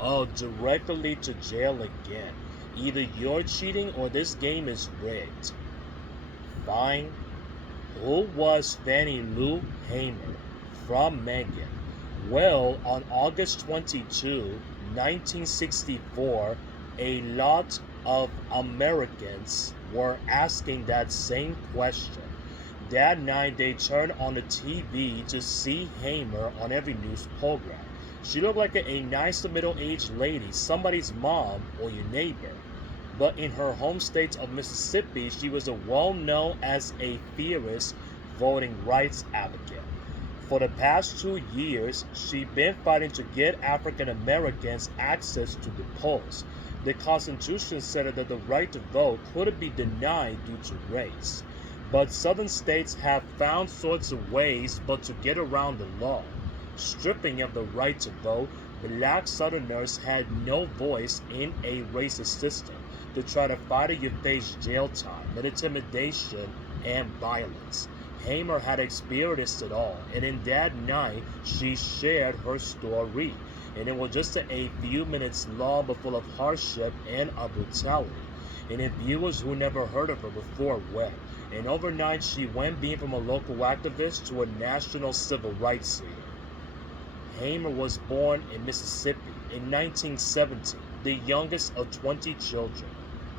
Oh, directly to jail again. Either you're cheating or this game is rigged. Fine. Who was Fannie Lou Hamer from Megan? Well, on August 22, 1964, a lot of Americans were asking that same question. That night, they turned on the TV to see Hamer on every news program. She looked like a nice middle aged lady, somebody's mom or your neighbor. But in her home state of Mississippi, she was well known as a fierce voting rights advocate. For the past 2 years, she's been fighting to get African Americans access to the polls. The Constitution said that the right to vote couldn't be denied due to race. But southern states have found sorts of ways but to get around the law. Stripping of the right to vote, black southerners had no voice in a racist system. To try to fight it, you face jail time, intimidation, and violence. Hamer had experienced it all, and in that night she shared her story. And it was just a few minutes long but full of hardship and of brutality. And if viewers who never heard of her before wept. And overnight she went being from a local activist to a national civil rights leader. Hamer was born in Mississippi in 1917, the youngest of 20 children.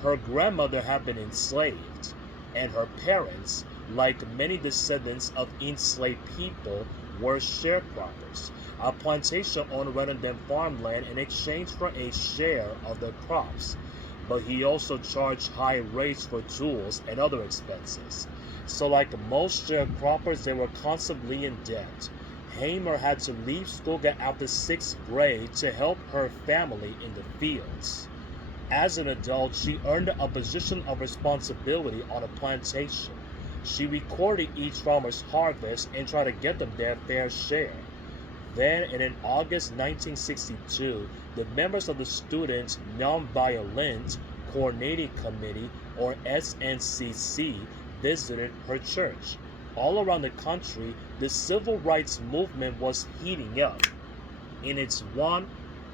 Her grandmother had been enslaved, and her parents, like many descendants of enslaved people, were sharecroppers. A plantation owner rented them farmland in exchange for a share of their crops, but he also charged high rates for tools and other expenses. So like most sharecroppers, they were constantly in debt. Hamer had to leave school after sixth grade to help her family in the fields. As an adult, she earned a position of responsibility on a plantation. She recorded each farmer's harvest and tried to get them their fair share. Then, and in August 1962, the members of the Student Nonviolent Coordinating Committee, or SNCC, visited her church. All around the country, the civil rights movement was heating up, and it's one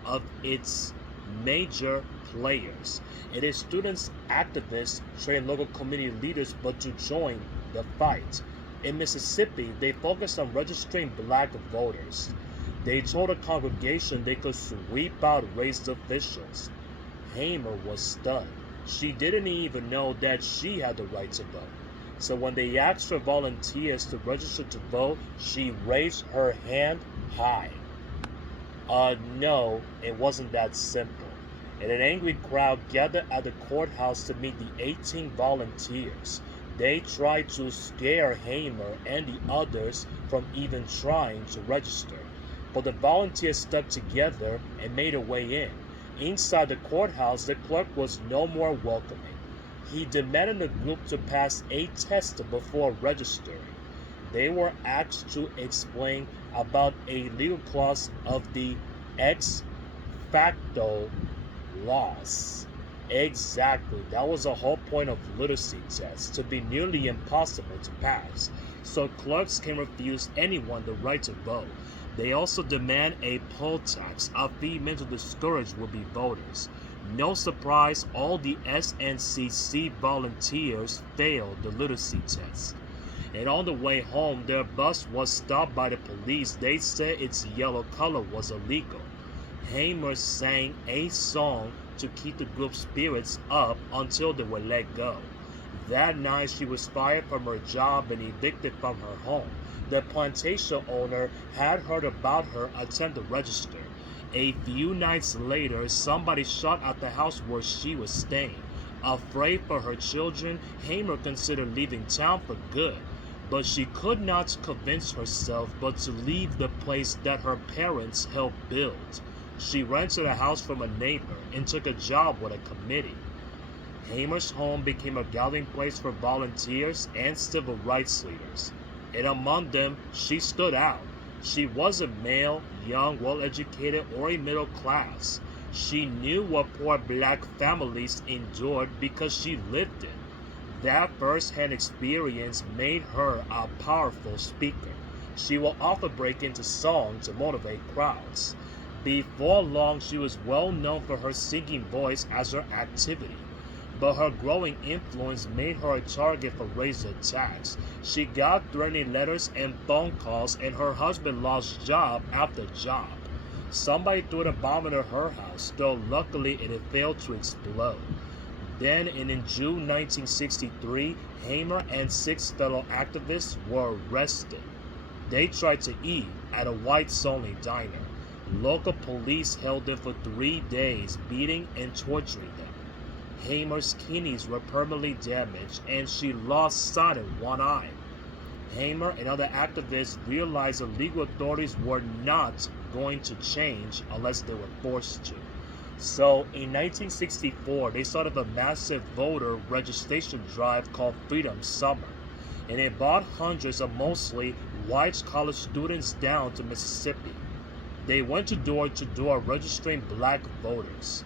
of its major players. It is students, activists, trained local community leaders, but to join the fight. In Mississippi, they focused on registering black voters. They told the congregation they could sweep out racist officials. Hamer was stunned. She didn't even know that she had the right to vote. So when they asked for volunteers to register to vote, she raised her hand high. No, it wasn't that simple. And an angry crowd gathered at the courthouse to meet the 18 volunteers. They tried to scare Hamer and the others from even trying to register. But the volunteers stuck together and made a way in. Inside the courthouse, the clerk was no more welcoming. He demanded the group to pass a test before registering. They were asked to explain about a legal clause of the ex facto laws. Exactly, that was the whole point of literacy tests, to be nearly impossible to pass. So clerks can refuse anyone the right to vote. They also demand a poll tax, a fee meant to discourage would-be voters. No surprise, all the SNCC volunteers failed the literacy test. And on the way home, their bus was stopped by the police. They said its yellow color was illegal. Hamer sang a song to keep the group's spirits up until they were let go. That night, she was fired from her job and evicted from her home. The plantation owner had heard about her attempt to register. A few nights later, somebody shot at the house where she was staying. Afraid for her children, Hamer considered leaving town for good. But she could not convince herself but to leave the place that her parents helped build. She rented a house from a neighbor and took a job with a committee. Hamer's home became a gathering place for volunteers and civil rights leaders. And among them, she stood out. She wasn't male, young, well-educated, or a middle class. She knew what poor black families endured because she lived it. That first-hand experience made her a powerful speaker. She will often break into song to motivate crowds. Before long, she was well known for her singing voice as her activity, but her growing influence made her a target for racist attacks. She got threatening letters and phone calls, and her husband lost job after job. Somebody threw a bomb into her house, though luckily it failed to explode. Then, in June 1963, Hamer and 6 fellow activists were arrested. They tried to eat at a whites-only diner. Local police held them for 3 days, beating and torturing them. Hamer's kidneys were permanently damaged, and she lost sight in one eye. Hamer and other activists realized the legal authorities were not going to change unless they were forced to. So, in 1964, they started a massive voter registration drive called Freedom Summer, and it brought hundreds of mostly white college students down to Mississippi. They went door to door registering black voters.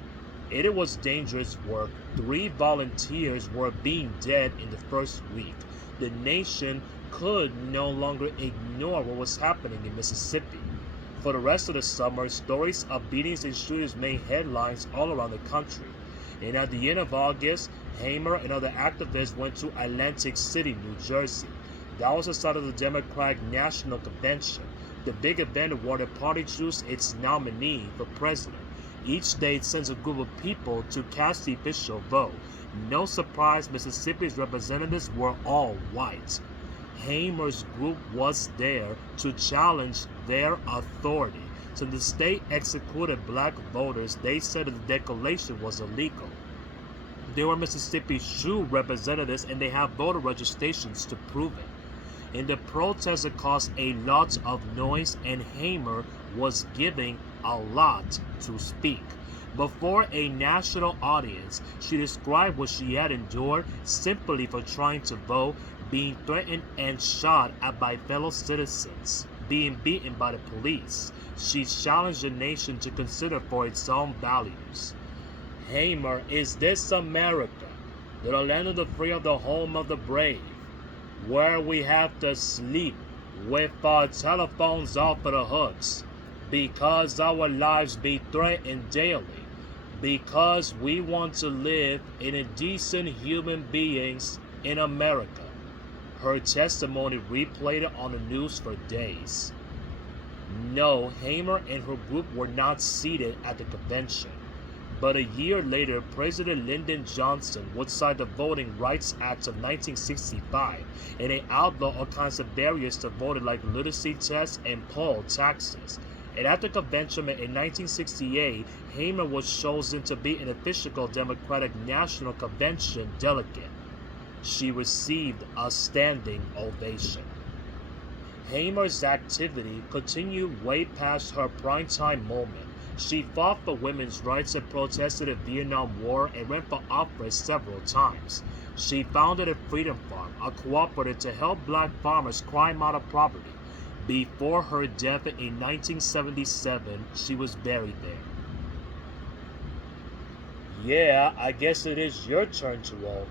It was dangerous work. 3 volunteers were being dead in the first week. The nation could no longer ignore what was happening in Mississippi. For the rest of the summer, stories of beatings and shootings made headlines all around the country. And at the end of August, Hamer and other activists went to Atlantic City, New Jersey. That was the start of the Democratic National Convention. The big event where the party chose its nominee for president. Each state sends a group of people to cast the official vote. No surprise, Mississippi's representatives were all white. Hamer's group was there to challenge their authority. So the state executed black voters. They said that the declaration was illegal. They were Mississippi's true representatives, and they have voter registrations to prove it. And the protest caused a lot of noise, and Hamer was giving a lot to speak. Before a national audience, she described what she had endured simply for trying to vote, being threatened and shot at by fellow citizens, being beaten by the police. She challenged the nation to consider for its own values. Hamer, is this America, the land of the free, of the home of the brave, where we have to sleep with our telephones off of the hooks, because our lives be threatened daily, because we want to live in a decent human beings in America. Her testimony replayed on the news for days. No, Hamer and her group were not seated at the convention. But a year later, President Lyndon Johnson would sign the Voting Rights Act of 1965, and it outlawed all kinds of barriers to voting like literacy tests and poll taxes. And at the convention in 1968, Hamer was chosen to be an official Democratic National Convention delegate. She received a standing ovation. Hamer's activity continued way past her primetime moment. She fought for women's rights and protested the Vietnam War and ran for office several times. She founded a Freedom Farm, a cooperative to help black farmers climb out of poverty. Before her death in 1977, she was buried there. Yeah, I guess it is your turn to roll.